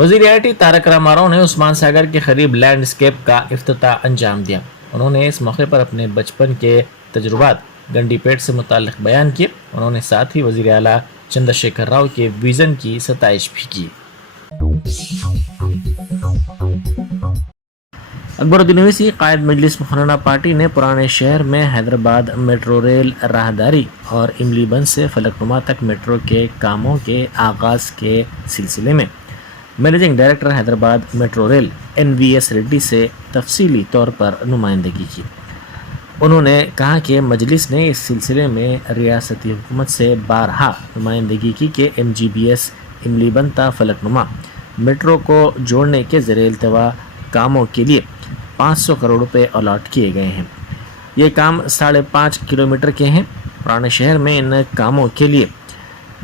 वज़ीर आई.टी. तारक रामाराव ने उस्मान सागर के करीब लैंडस्केप का इफ्तिताह अंजाम दिया। उन्होंने इस मौके पर अपने बचपन के तजुर्बात गंडीपेट से मुताल्लिक बयान किए। उन्होंने साथ ही वज़ीर आला चंद्रशेखर राव के विज़न की सताइश भी की। अकबरुद्दीन ओवैसी कायद मजलिस मुखर्रना पार्टी ने पुराने शहर में हैदराबाद मेट्रो रेल राहदारी और इमलीबंद से फलकनुमा तक मेट्रो के कामों के आगाज़ के सिलसिले में managing director Hyderabad metro rail NVS Reddy से तफसीली तौर पर नुमाइंदगी की। उन्होंने कहा कि मजलिस ने इस सिलसिले में रियासती हुकूमत से बारहा नुमाइंदगी की कि MGBS इमलीबंद ता फलकनुमा मेट्रो को जोड़ने के ज़रिए इल्तवा कामों के लिए 500 करोड़ रुपए अलॉट किए गए हैं। ये काम 5.5 किलोमीटर के हैं। पुराने शहर में इन कामों के लिए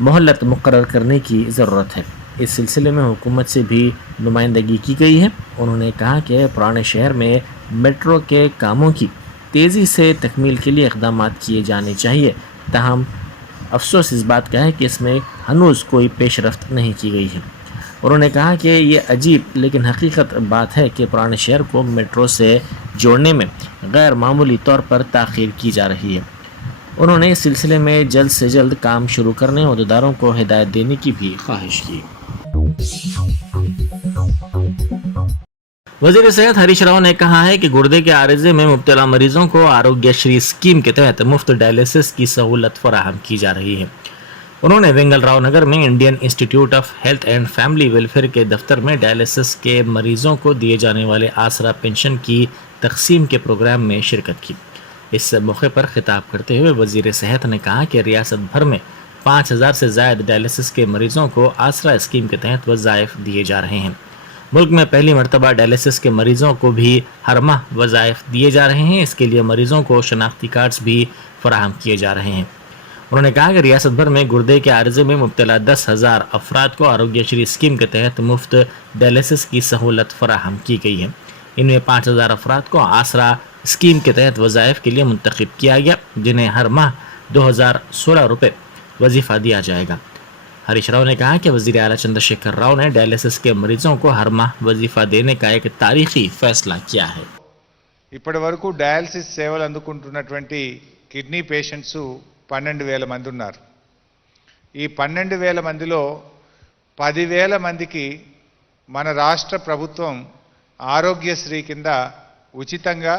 मोहलत मुकर्रर करने की ज़रूरत है। इस सिलसिले में हुकूमत से भी नुमाइंदगी की गई है। उन्होंने कहा कि पुराने शहर में मेट्रो के कामों की तेज़ी से तकमील के लिए इक़दाम किए जाने चाहिए। ताहम अफसोस इस बात का है कि इसमें हनूज़ कोई पेशरफ्त नहीं की गई है। उन्होंने कहा कि ये अजीब लेकिन हकीकत बात है कि पुराने शहर को मेट्रो से जोड़ने में गैर मामूली तौर पर ताख़ीर की जा रही है। उन्होंने इस सिलसिले में जल्द से जल्द काम शुरू करने और अहदेदारों को हिदायत देने की भी ख्वाहिश की। वज़ीर सेहत हरीश राव ने कहा है कि गुर्दे के आरिज़े में मुब्तला मरीजों को आरोग्यश्री स्कीम के तहत मुफ्त डायलिसिस की सहूलत फराहम की जा रही है। उन्होंने वेंगल राव नगर में Indian institute of health and family welfare के दफ्तर में डायलिसिस के मरीजों को दिए जाने वाले आसरा पेंशन की तकसीम के प्रोग्राम में शिरकत की। इस मौके पर खिताब करते हुए वज़ीर सेहत ने कहा कि रियासत भर में 5000 से ज़ायद डायलिसिस के मरीजों को आसरा स्कीम के तहत वज़ाइफ दिए जा रहे हैं। मुल्क में पहली मरतबा डायलिसिस के मरीजों को भी हर माह वज़ाइफ दिए जा रहे हैं। इसके लिए मरीजों को शनाख्ती कार्ड्स भी फराहम किए जा रहे हैं। उन्होंने कहा कि रियासत भर में गुर्दे के आर्जे में मुब्तला 10,000 अफराद को आरोग्यश्री स्कीम के तहत मुफ्त डायलिसिस की सहूलत फराहम की गई है। इनमें 5,000 अफराद को आसरा स्कीम के तहत वज़ाइफ के लिए मुंतखब किया गया, जिन्हें हर माह 2,016 रुपये वजीफ़ा दिया जाएगा। हरीश राव ने कहा कि वज़ीर आला चंद्रशेखर राव ने डायलिसिस के मरीजों को हर माह वजीफ़ा देने का एक तारीखी फैसला किया है। ఇప్పటి వరకు డయాలసిస్ సేవలు అందుకుంటున్నటువంటి కిడ్నీ పేషెంట్స్ 12,000 మంది ఉన్నారు. ఈ 12,000 మందిలో 10,000 మందికి మన రాష్ట్ర ప్రభుత్వం ఆరోగ్యశ్రీ కింద ఉచితంగా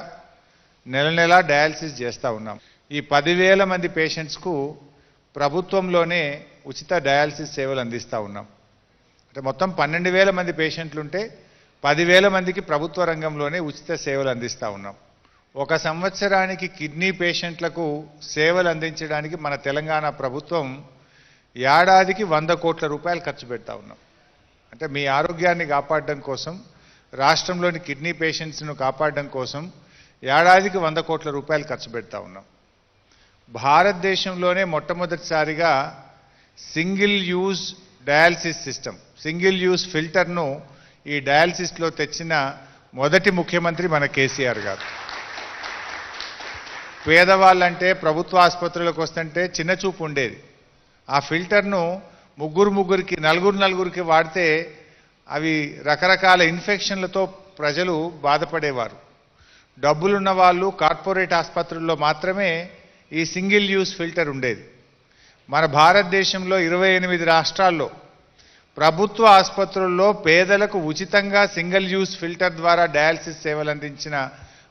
నెల నెల డయాలసిస్ చేస్తూ ఉన్నాం. ఈ 10,000 మంది పేషెంట్స్కు ప్రభుత్వంలోనే ఉచిత డయాలసిస్ సేవలు అందిస్తూ ఉన్నాం. అంటే మొత్తం 12,000 మంది పేషెంట్లు ఉంటే 10,000 మందికి ప్రభుత్వ రంగంలోనే ఉచిత సేవలు అందిస్తూ ఉన్నాం. ఒక సంవత్సరానికి కిడ్నీ పేషెంట్లకు సేవలు అందించడానికి మన తెలంగాణ ప్రభుత్వం ఏడాదికి 100 కోట్ల రూపాయలు ఖర్చు పెడతా ఉన్నాం. అంటే మీ ఆరోగ్యాన్ని కాపాడడం కోసం, రాష్ట్రంలోని కిడ్నీ పేషెంట్స్ను కాపాడడం కోసం ఏడాదికి 100 కోట్ల రూపాయలు ఖర్చు పెడతా ఉన్నాం. భారతదేశంలోనే మొట్టమొదటిసారిగా single use dialysis system, single use ఫిల్టర్ను ఈ డయాలసిస్లో తెచ్చిన మొదటి ముఖ్యమంత్రి మన కేసీఆర్ గారు. పేదవాళ్ళంటే ప్రభుత్వ ఆసుపత్రులకు వస్తుంటే చిన్న చూపు ఉండేది. ఆ ఫిల్టర్ను ముగ్గురికి నలుగురికి వాడితే అవి రకరకాల ఇన్ఫెక్షన్లతో ప్రజలు బాధపడేవారు. డబ్బులున్న వాళ్ళు కార్పొరేట్ ఆసుపత్రుల్లో మాత్రమే ఈ సింగిల్ యూజ్ ఫిల్టర్ ఉండేది. మన భారతదేశంలో 28 రాష్ట్రాల్లో ప్రభుత్వ ఆసుపత్రుల్లో పేదలకు ఉచితంగా సింగిల్ యూజ్ ఫిల్టర్ ద్వారా డయాలసిస్ సేవలు అందించిన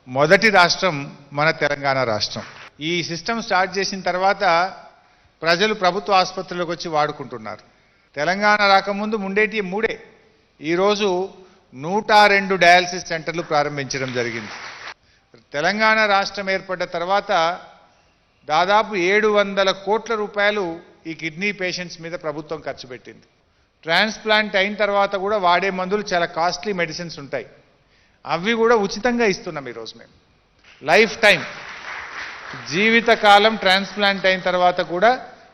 మొదటి రాష్ట్రం మన తెలంగాణ రాష్ట్రం. ఈ సిస్టమ్ స్టార్ట్ చేసిన తర్వాత ప్రజలు ప్రభుత్వ ఆసుపత్రులకు వచ్చి వాడుకుంటున్నారు. తెలంగాణ రాకముందు ఉండేటి 3. ఈరోజు 102 డయాలసిస్ సెంటర్లు ప్రారంభించడం జరిగింది. తెలంగాణ రాష్ట్రం ఏర్పడ్డ తర్వాత దాదాపు 700 కోట్ల రూపాయలు ఈ కిడ్నీ పేషెంట్స్ మీద ప్రభుత్వం ఖర్చు పెట్టింది. ట్రాన్స్ప్లాంట్ అయిన తర్వాత కూడా వాడే మందులు చాలా కాస్ట్లీ మెడిసిన్స్ ఉంటాయి. అవి కూడా ఉచితంగా ఇస్తున్నాం ఈరోజు మేము. లైఫ్ టైం, జీవితకాలం ట్రాన్స్ప్లాంట్ అయిన తర్వాత కూడా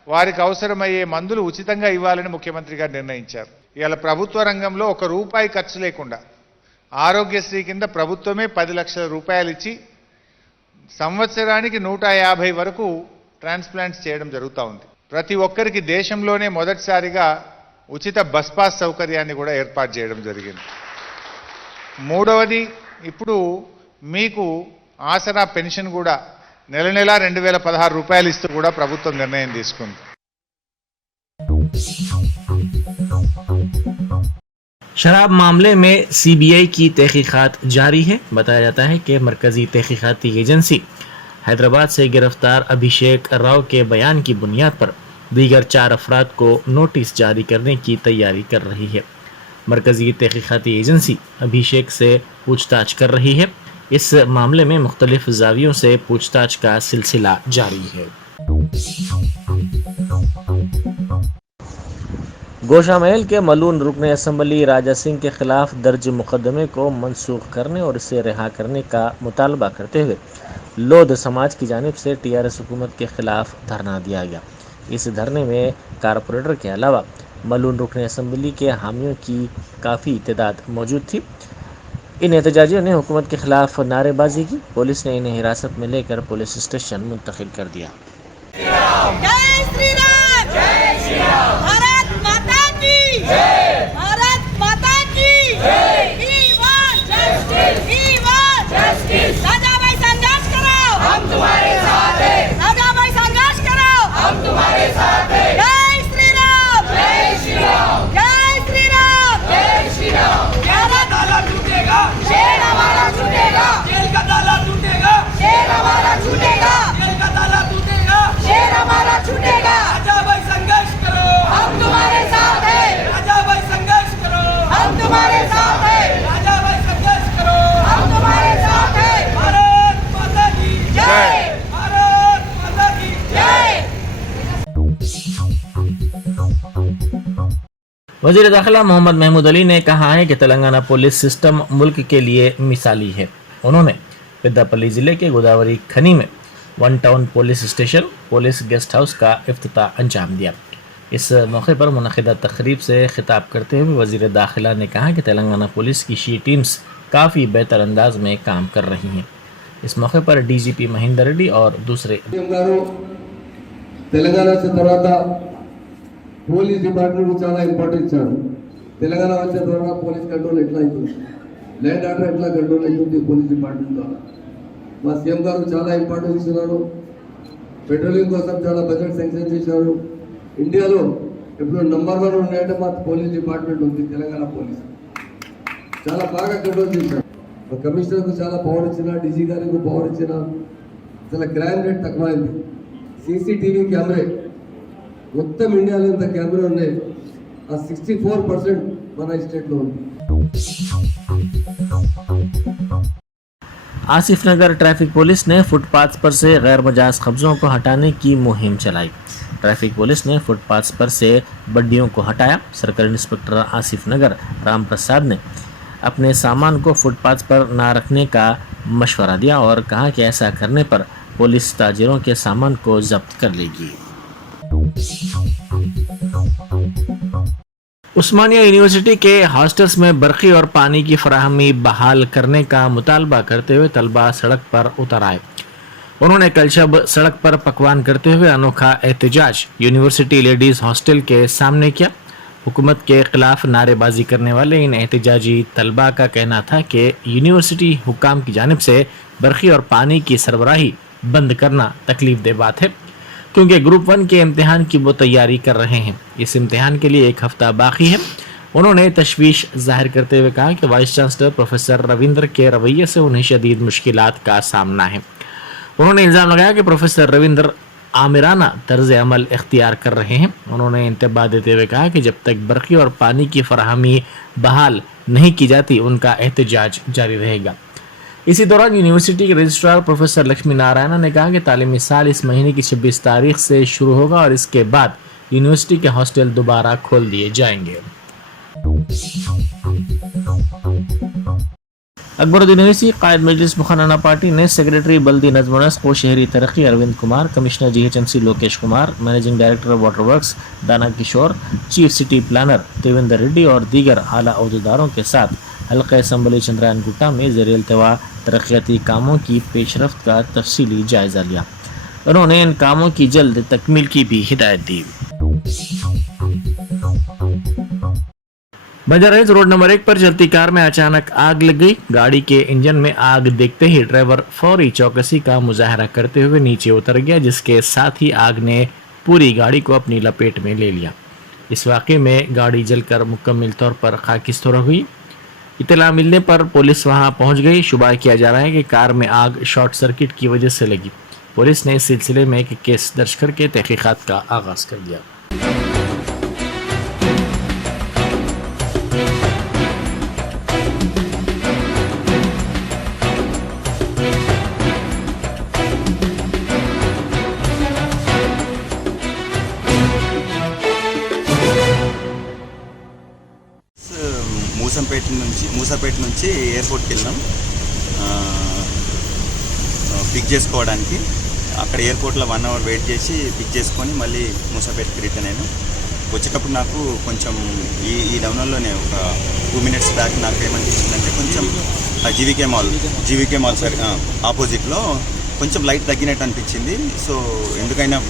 వారికి అవసరమయ్యే మందులు ఉచితంగా ఇవ్వాలని ముఖ్యమంత్రి గారు నిర్ణయించారు. ఇవాళ ప్రభుత్వ రంగంలో 1 రూపాయి ఖర్చు లేకుండా ఆరోగ్యశ్రీ కింద ప్రభుత్వమే 10 లక్షల రూపాయలు ఇచ్చి సంవత్సరానికి 150 వరకు ట్రాన్స్ప్లాంట్స్ చేయడం జరుగుతూ ఉంది. ప్రతి ఒక్కరికి దేశంలోనే మొదటిసారిగా ఉచిత బస్ పాస్ సౌకర్యాన్ని కూడా ఏర్పాటు చేయడం జరిగింది. మూడవది, ఇప్పుడు మీకు ఆసరా పెన్షన్ కూడా నెల నెల 2016 రూపాయలు ఇస్తూ కూడా ప్రభుత్వం నిర్ణయం తీసుకుంది. शराब मामले में सीबीआई की तहकीकात जारी है। बताया जाता है कि मरकजी तहकीकाती एजेंसी हैदराबाद से गिरफ्तार अभिषेक राव के बयान की बुनियाद पर दीगर 4 अफराद को नोटिस जारी करने की तैयारी कर रही है। मरकजी तहकीकाती एजेंसी अभिषेक से पूछताछ कर रही है। इस मामले में मुख्तलिफ जावियों से पूछताछ का सिलसिला जारी है। गोशा महल के मलून रुकन असम्बली राजा सिंह के खिलाफ दर्ज मुकदमे को मनसूख करने और इसे रिहा करने का मुतालबा करते हुए लोध समाज की जानिब से टीआरएस हुकूमत के खिलाफ धरना दिया गया। इस धरने में कारपोरेटर के अलावा मलून रुकन असम्बली के हामियों की काफ़ी तादाद मौजूद थी। इन एहतजाजियों ने हुकूमत के खिलाफ नारेबाजी की। पुलिस ने इन्हें हिरासत में लेकर पुलिस स्टेशन मुंतकिल कर दिया। जय श्री राम, जय श्री राम, भारत माता की जय, भारत माता की जय। We want justice, we want justice। राजा भाई संघर्ष करो, हम तुम्हारे साथ हैं। राजा भाई संघर्ष करो, हम तुम्हारे साथ हैं। जय श्री राम, जय श्री राम, जय श्री राम, जय श्री राम। भारत ताला टूटेगा, शेर हमारा छूटेगा, जेल का ताला टूटेगा, शेर हमारा छूटेगा, जेल का ताला टूटेगा, शेर हमारा छूटेगा। राजा भाई संघर्ष करो, हम तुम्हारे साथ हैं। राजा भाई संघर्ष करो, हम तुम्हारे साथ हैं। राजा भाई संघर्ष करो, हम तुम्हारे साथ हैं। भारत माता की जय, भारत माता की जय। वज़ीर दाखिला मोहम्मद महमूद अली ने कहा है कि तेलंगाना पुलिस सिस्टम मुल्क के लिए मिसाली है। उन्होंने पेद्दापल्ली ज़िले के गोदावरी खनी में one town police station police guest house का इफ्तिताह अंजाम दिया। इस मौके पर मुनक़िदा तकरीब से खिताब करते हुए वज़ीर दाखिला ने कहा कि तेलंगाना पुलिस की शी टीम्स काफ़ी बेहतर अंदाज में काम कर रही हैं। इस मौके पर डीजीपी महेंदर रेड्डी और दूसरे తెలంగాణ వచ్చిన తర్వాత పోలీస్ డిపార్ట్మెంట్ చాలా ఇంపార్టెంట్ ఇచ్చారు. తెలంగాణ వచ్చిన తర్వాత పోలీస్ కంట్రోల్ ఎట్లా అవుతుంది, ల్యాండ్ ఆర్డర్ ఎట్లా కంట్రోల్ అవుతుంది పోలీస్ డిపార్ట్మెంట్ ద్వారా. మా సీఎం గారు చాలా ఇంపార్టెన్స్ ఇస్తున్నారు. పెట్రోలింగ్ కోసం చాలా బడ్జెట్ శాంక్షన్ చేశారు. ఇండియాలో ఇప్పుడు నంబర్ 1 ఉన్నాయంటే మా పోలీస్ డిపార్ట్మెంట్ ఉంది. తెలంగాణ పోలీస్ చాలా బాగా కంట్రోల్ చేశారు. మా కమిషనర్కు చాలా పవర్ ఇచ్చిన, డీజీ గారికి పవర్ ఇచ్చిన, చాలా క్రైమ్ రేట్ తక్కువైంది. సీసీటీవీ కెమెరా మొత్తం ఇండియాలో ఇంత కెమెరా ఉన్నాయి. ఆ 64% మన స్టేట్లో ఉంది. आसिफ नगर ट्रैफिक पुलिस ने फुटपाथ पर से गैर मजाज कब्जों को हटाने की मुहिम चलाई। ट्रैफिक पुलिस ने फुटपाथ पर से बड्डियों को हटाया। सरकारी इंस्पेक्टर आसिफ नगर राम प्रसाद ने अपने सामान को फुटपाथ पर ना रखने का मशवरा दिया और कहा कि ऐसा करने पर पुलिस ताजिरों के सामान को जब्त कर लेगी। उस्मानिया यूनिवर्सिटी के हॉस्टल्स में बरक़ी और पानी की फराहमी बहाल करने का मुतालबा करते हुए तलबा सड़क पर उतर आए। उन्होंने कल शब सड़क पर पकवान करते हुए अनोखा एहतजाज यूनिवर्सिटी लेडीज़ हॉस्टल के सामने किया। हुकूमत के खिलाफ नारेबाजी करने वाले इन एहतजाजी तलबा का कहना था कि यूनिवर्सिटी हुकाम की जानिब से बरक़ी और पानी की सरबराही बंद करना तकलीफ दह बात है, क्योंकि ग्रुप 1 के इम्तिहान की वो तैयारी कर रहे हैं। इस इम्तिहान के लिए 1 हफ्ता बाकी है। उन्होंने तशवीश जाहिर करते हुए कहा कि वाइस चांसलर प्रोफेसर रविंद्र के रवैये से उन्हें शदीद मुश्किलात का सामना है। उन्होंने इल्ज़ाम लगाया कि प्रोफेसर रविंद्र आमिराना तर्ज अमल इख्तियार कर रहे हैं। उन्होंने इंतबाह देते हुए कहा कि जब तक बरक़ी और पानी की फराहमी बहाल नहीं की जाती उनका एहतजाज जारी रहेगा। इसी दौरान यूनिवर्सिटी के रजिस्ट्रार प्रोफेसर लक्ष्मी नारायण ने कहा कि तालीमी साल इस महीने की 26 तारीख से शुरू होगा और इसके बाद यूनिवर्सिटी के हॉस्टल दोबारा खोल दिए जाएंगे। अकबरुद्दीन ओवैसी कायद मजलिस मुखनना पार्टी ने सेक्रेटरी बल्दी नज़्म व नस्क व शहरी तरक्की Arvind Kumar, commissioner GHMC Lokesh Kumar, managing director water works Dana Kishore, chief city planner Devendra Reddy और दीगर आला अहदेदारों के साथ हल्का असम्बली चंद्रायन गुट्टा में ज़ेरे इल्तवा तरक्याती कामों की पेशरफ्त का तफसीली जायज़ा लिया। उन्होंने इन कामों की जल्द तकमील की भी हिदायत दी। बंजारा रोड नंबर 1 पर चलती कार में अचानक आग लग गई। गाड़ी के इंजन में आग देखते ही ड्राइवर फौरी चौकसी का मुजाहरा करते हुए नीचे उतर गया, जिसके साथ ही आग ने पूरी गाड़ी को अपनी लपेट में ले लिया। इस वाक़े में गाड़ी जलकर मुकम्मल तौर पर खाकिस्तोर हुई। इत्तला मिलने पर पुलिस वहां पहुंच गई। शुबा किया जा रहा है कि कार में आग शॉर्ट सर्किट की वजह से लगी। पुलिस ने इस सिलसिले में एक केस दर्ज करके तहकीकात का आगाज कर दिया। మూసాపేట నుంచి ఎయిర్పోర్ట్కి వెళ్ళినాం పిక్ చేసుకోవడానికి. అక్కడ ఎయిర్పోర్ట్లో 1 అవర్ వెయిట్ చేసి పిక్ చేసుకొని మళ్ళీ మూసాపేటకి రిటర్న్ అయినాం. వచ్చేటప్పుడు నాకు కొంచెం ఈ డౌన్లోనే ఒక 2 మినిట్స్ బ్యాక్ నాకు ఏమనిపించిందంటే కొంచెం జీవీకే మాల్ సార్ ఆపోజిట్లో కొంచెం లైట్ తగ్గినట్టు అనిపించింది. సో ఎందుకైనా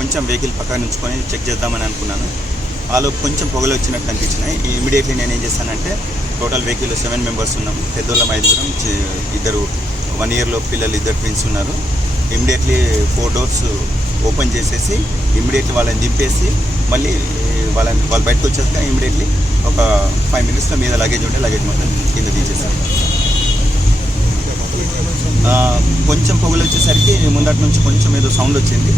కొంచెం వెహికల్ పక్కన ఉంచుకొని చెక్ చేద్దామని అనుకున్నాను. వాళ్ళు కొంచెం పొగలు వచ్చినట్టు అనిపించినాయి. ఇమీడియట్లీ నేను ఏం చేస్తానంటే టోటల్ వెహికల్ 7 మెంబర్స్ ఉన్నాము. పెద్దోళ్ళం 5, ఇద్దరు 1 ఇయర్లో పిల్లలు 2 ట్విన్స్ ఉన్నారు. ఇమీడియట్లీ 4 డోర్స్ ఓపెన్ చేసేసి ఇమీడియట్లీ వాళ్ళని దింపేసి మళ్ళీ వాళ్ళు బయటకు వచ్చాక ఇమీడియట్లీ ఒక 5 మినిట్స్లో మీద లగేజ్ ఉంటే లగేజ్ మొత్తం కింద తీసేసారు. కొంచెం పొగలు వచ్చేసరికి ముందటి నుంచి కొంచెం ఏదో సౌండ్ వచ్చింది.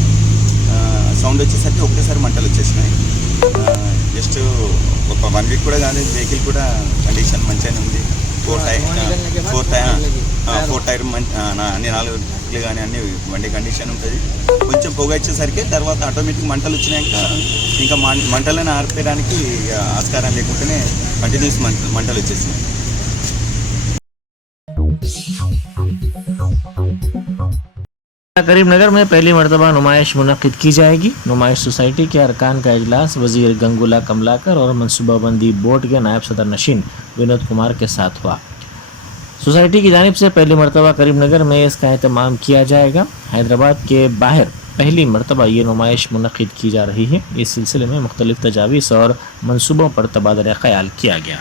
సౌండ్ వచ్చేసరికి ఒకేసారి మంటలు వచ్చేసినాయి. జస్ట్ ఒక 1 వీక్ కూడా కాదు, వెహికల్ కూడా కండిషన్ మంచిగానే ఉంది. 4 టైర్ అన్ని 4 కానీ అన్ని బండి కండిషన్ ఉంటుంది. కొంచెం పొగ వచ్చేసరికి తర్వాత ఆటోమేటిక్ మంటలు వచ్చినాక ఇంకా మంటలను ఆర్పేయడానికి ఆస్కారం లేకుండానే కంటిన్యూస్ మంటలు వచ్చేసినాయి. करीमनगर में पहली मरतबा नुमाइश मुनक्किद की जाएगी। नुमाइश सोसाइटी के अरकान का इजलास वजीर गंगूला कमलाकर और मनसूबाबंदी बोर्ड के नायब सदर नशीन विनोद कुमार के साथ हुआ। सोसाइटी की जानिब से पहली मरतबा करीमनगर में इसका एहतमाम किया जाएगा। हैदराबाद के बाहर पहली मरतबा ये नुमाइश मुनक्किद की जा रही है। इस सिलसिले में मुख्तलिफ तजावीज़ और मनसूबों पर तबादला ख्याल किया गया।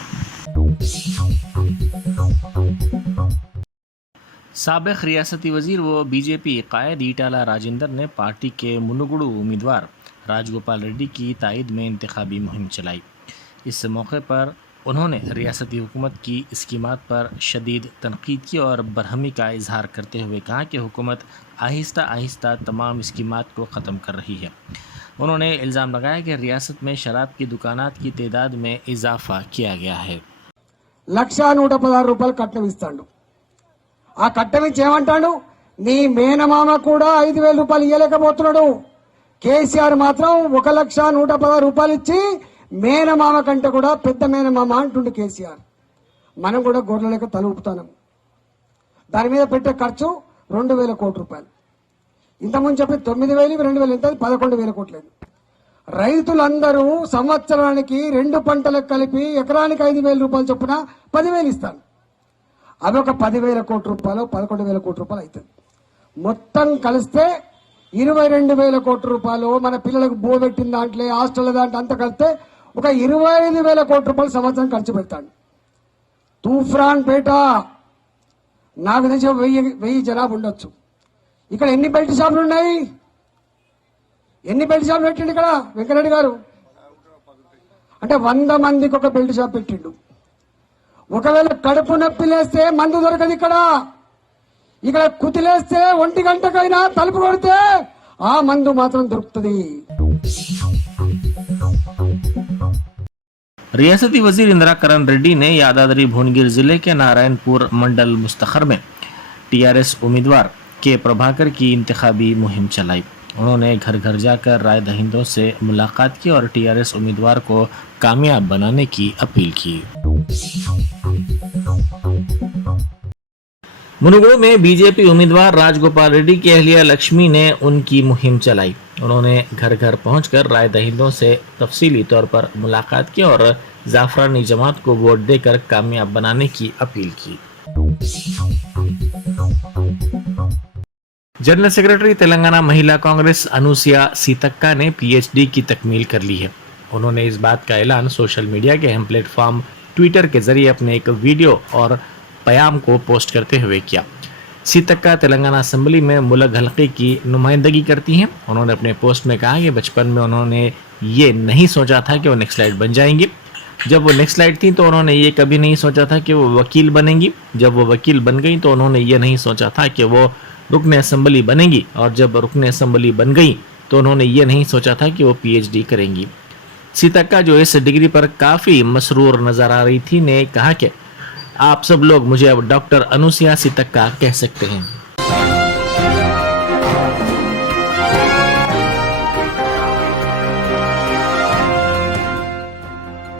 साबिक रियासती वजीर व बीजेपी कायद ईटाला राजेंद्र ने पार्टी के मुनुगुडू उम्मीदवार राजगोपाल रेड्डी की तायद में इंतखाबी मुहिम चलाई। इस मौके पर उन्होंने रियासती हुकूमत की स्कीमात पर शदीद तनकीद की और बरहमी का इजहार करते हुए कहा कि हुकूमत आहिस्ता आहिस्ता तमाम स्कीमात को ख़त्म कर रही है। उन्होंने इल्ज़ाम लगाया कि रियासत में शराब की दुकानात की तादाद में इजाफा किया गया है। 1,116 రూపాయలు కట్నం ఇస్తాడు. ఆ కట్టం ఇచ్చి ఏమంటాడు, నీ మేనమామ కూడా 5,000 రూపాయలు ఇవ్వలేకపోతున్నాడు. కేసీఆర్ మాత్రం 1,116 రూపాయలు ఇచ్చి మేనమామ కంటే కూడా పెద్ద మేనమామ అంటుండు కేసీఆర్. మనం కూడా గొర్రెల లెక్క తల ఊపుతాం. దాని మీద పెట్టే ఖర్చు 2,000 కోట్ల రూపాయలు. ఇంతకుముందు చెప్పి 9,000 2,000 ఎంత 11,000 కోట్లు. రైతులందరూ సంవత్సరానికి 2 పంటలకు కలిపి ఎకరానికి 5,000 రూపాయలు చొప్పున 10,000 ఇస్తాను. అవి ఒక 10,000 కోట్ల రూపాయలు 11,000 కోట్ల రూపాయలు అవుతుంది. మొత్తం కలిస్తే 22,000 కోట్ల రూపాయలు మన పిల్లలకు బో పెట్టిన దాంట్లో హాస్టల్ దాంట్లో అంతా కలిస్తే ఒక 25,000 కోట్ల రూపాయలు సంవత్సరం ఖర్చు పెడతాడు. తూఫాన్ పేట నాకు తెలిసి 1000 జనాభా ఉండొచ్చు. ఇక్కడ ఎన్ని బెల్ట్ షాపులు ఉన్నాయి? ఎన్ని బెల్ట్ షాపులు పెట్టిండు ఇక్కడ వెంకరెడ్డి గారు? అంటే 100 మందికి ఒక బెల్ట్ షాప్ పెట్టిండు. ఒకవేళ కడుపు నొప్పి లేస్తే మందు దొరకదు ఇక్కడ కుతిలేస్తే 1 గంటకైనా తలుపు కొడితే ఆ మందు మాత్రం దొరుకుతుంది. रियासती वजीर इंदिरा करण रेड्डी ने यादाद्री भुवनगिर जिले के नारायणपुर मंडल मुस्तखर में टीआरएस उम्मीदवार के प्रभाकर की इंतखाबी मुहिम चलाई। उन्होंने घर घर जाकर राय दहिंदों से मुलाकात की और टीआरएस उम्मीदवार को कामयाब बनाने की अपील की। मुनुगुडू में बीजेपी उम्मीदवार राजगोपाल रेड्डी की अहलिया लक्ष्मी ने उनकी मुहिम चलाई। उन्होंने घर घर पहुंचकर राय दहिंदों से तफसीली तौर पर मुलाकात की और जाफरानी जमात को वोट देकर कामयाब बनाने की अपील की। जनरल सेक्रेटरी तेलंगाना महिला कांग्रेस अनुसिया सीतक्का ने पीएचडी की तकमील कर ली है। उन्होंने इस बात का ऐलान सोशल मीडिया के अहम प्लेटफॉर्म ट्विटर के जरिए अपने एक वीडियो और प्याम को पोस्ट करते हुए किया। सीतक्का तेलंगाना असेंबली में मुलक हल्के की नुमाइंदगी करती हैं। उन्होंने अपने पोस्ट में कहा कि बचपन में उन्होंने ये नहीं सोचा था कि वो नेक्स्ट स्लाइड बन जाएंगी। जब वो नेक्स्ट स्लाइड थी तो उन्होंने ये कभी नहीं सोचा था कि वो वकील बनेंगी। जब वो वकील बन गई तो उन्होंने ये नहीं सोचा था कि वो रुकन असेंबली बनेंगी, और जब रुकन असेंबली बन गई तो उन्होंने ये नहीं सोचा था कि वो PhD करेंगी। सीतक्का, जो इस डिग्री पर काफ़ी मसरूर नज़र आ रही थी, ने कहा कि आप सब लोग मुझे अब डॉक्टर अनुसुया सीतक्का कह सकते हैं।